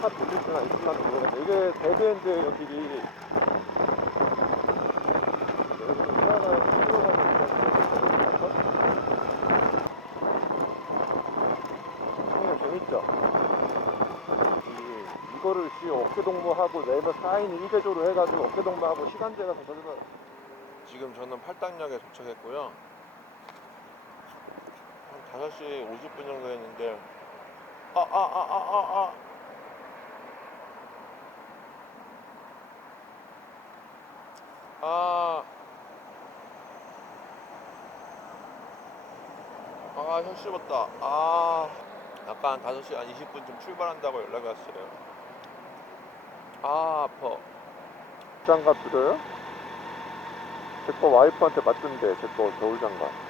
잠깐 돌릴 때나 있으려면 모르겠네. 이게 재밌죠? 이, 이거를 씨 어깨동무하고 네이버 4인 1개조로 해가지고 어깨동무하고 시간제가 더 걸려요. 지금 저는 팔당역에 도착했고요. 한 5시 50분 정도 했는데 아, 아, 아, 아, 아, 아. 아. 아, 혀 씹었다. 아. 한 5시 한 20분쯤 출발한다고 연락이 왔어요. 아, 아파. 장갑 들어요? 제 거 와이프한테 맞던데, 제 거 겨울 장갑.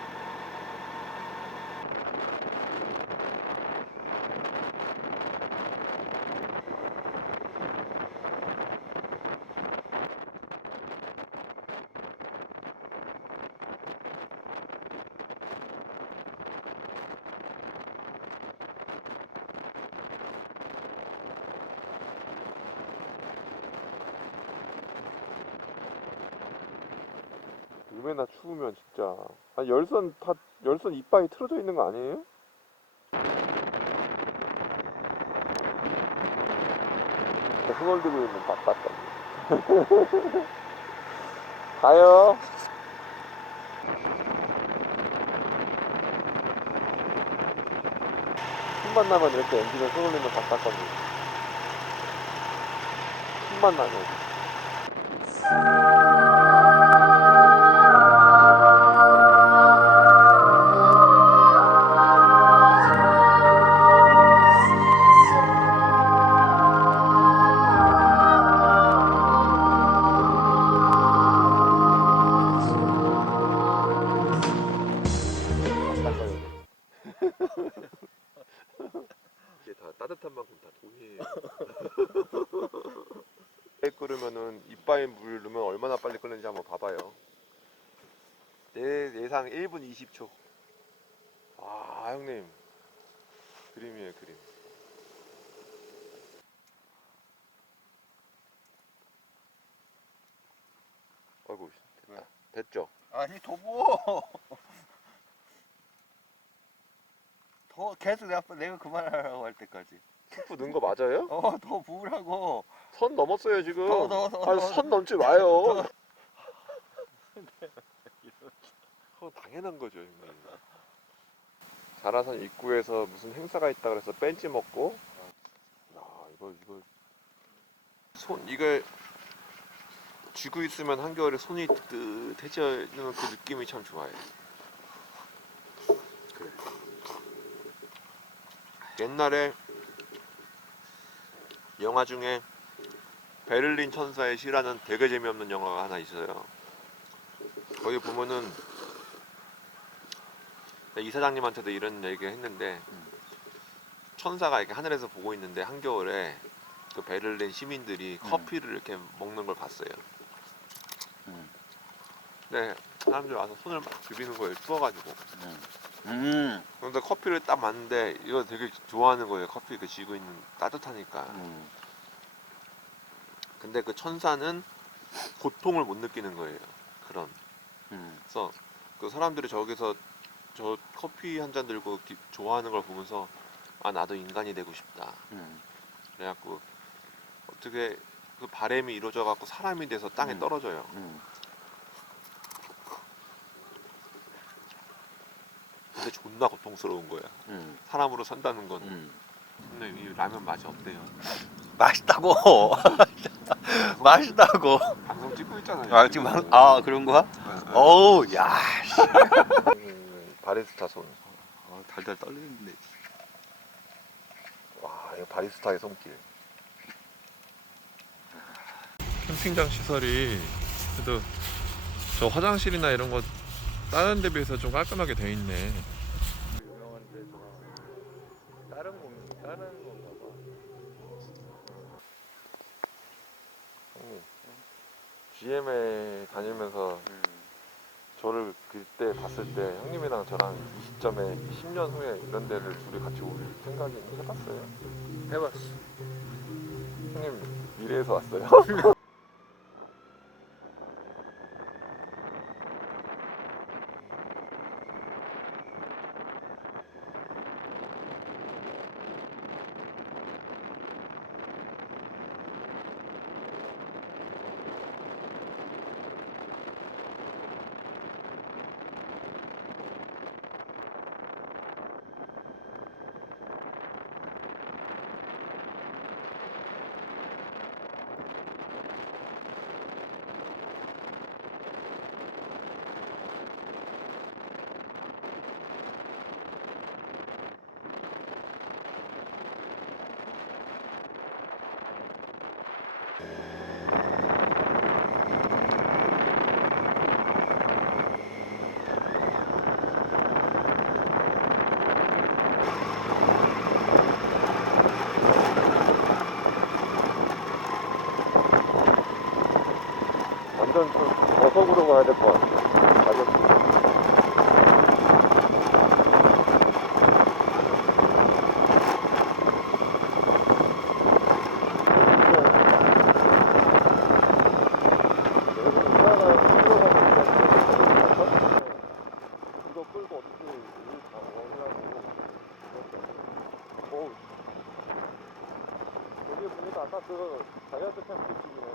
음에나 추우면 진짜. 아 열선 다 열선 이빨이 틀어져 있는 거 아니에요? 손을 들고 있는 빡빡한 가요. 힘만 나면 이렇게 엔진에 손 올리면 빡빡거리 힘만 나면 이게 다 따뜻한 만큼 다 돈이에요. 에 끓으면은 이빠에 물 넣으면 얼마나 빨리 끓는지 한번 봐봐요. 내 예상 1분 20초. 아 형님 그림이에요 그림. 아이고 됐다. 됐죠? 아니 도보 더 계속 내가 내가 그만하라고 할 때까지 스프 넣은 거 맞아요? 어더 부으라고 선 넘었어요 지금. 더, 더, 더, 아, 더. 선 넘지 마요. 그건 당연한 거죠, 형님. 자라산 입구에서 무슨 행사가 있다 그래서 벤치 먹고. 야, 이거 이거 손 이걸 쥐고 있으면 한겨울에 손이 뜨뜻해지는 그 느낌이 참 좋아요. 그래. 옛날에 영화 중에 베를린 천사의 시라는 되게 재미없는 영화가 하나 있어요. 거기 보면은 이사장님한테도 이런 얘기 했는데 천사가 이렇게 하늘에서 보고 있는데 한겨울에 그 베를린 시민들이 음. 커피를 이렇게 먹는 걸 봤어요. 음. 네, 사람들이 와서 손을 막 비비는 거예요. 추워가지고. 음. 그런데 커피를 딱 맞는데 이거 되게 좋아하는 거예요. 커피 그 쥐고 있는 따뜻하니까. 음. 근데 그 천사는 고통을 못 느끼는 거예요. 그런. 음. 그래서 그 사람들이 저기서 저 커피 한 잔 들고 기- 좋아하는 걸 보면서 아 나도 인간이 되고 싶다. 음. 그래갖고 어떻게 그 바램이 이루어져 갖고 사람이 돼서 땅에 음. 떨어져요. 음. 근데 존나 고통스러운 거야. 음. 사람으로 산다는 건. 음. 근데 이 라면 맛이 어때요? 맛있다고 맛있다고 방송 찍고 있잖아요. 아 지금 한- 아 그런 거야? 네, 어우 야 음, 바리스타 손. 어, 달달 떨리는데 와, 이거 바리스타의 손길. 캠핑장 시설이 그래도 저 화장실이나 이런 거 다른 데 비해서 좀 깔끔하게 돼 있네. 유명한데 다른 공 다른 건가 봐. 형님, GM에 다니면서 음. 저를 그때 봤을 때 형님이랑 저랑 이 시점에 10년 후에 이런 데를 둘이 같이 올 생각이 해봤어요. 해봤어. 형님 미래에서 왔어요? 완전 좀 저속으로 가야 될 것 같아. 가볍게. 어우 여기 보니까 아까 그 다이어트 캠프 집이네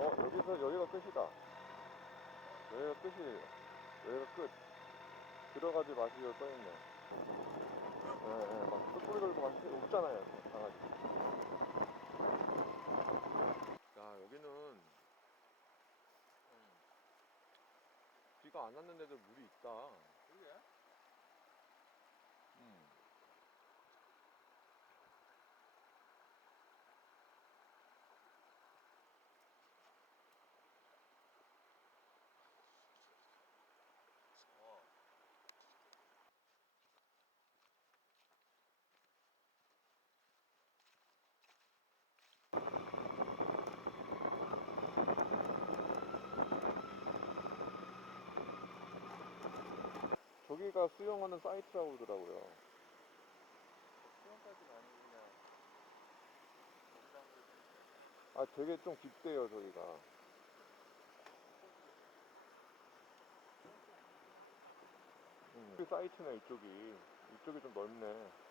아, 여기. 어, 여기서 여기가 끝이다. 여기가 끝이에요. 여기가 끝. 들어가지 마시오 써있네. 예, 예, 막 숯불 들고 막 웃잖아요. 강아지. 야, 여기는 음, 비가 안 왔는데도 물이 있다. 저기가 수영하는 사이트라고 그러더라고요. 수영까지는 아니고 그냥 아, 되게 좀 깊대요, 저기가. 음. 그 사이트네, 이쪽이. 이쪽이 좀 넓네.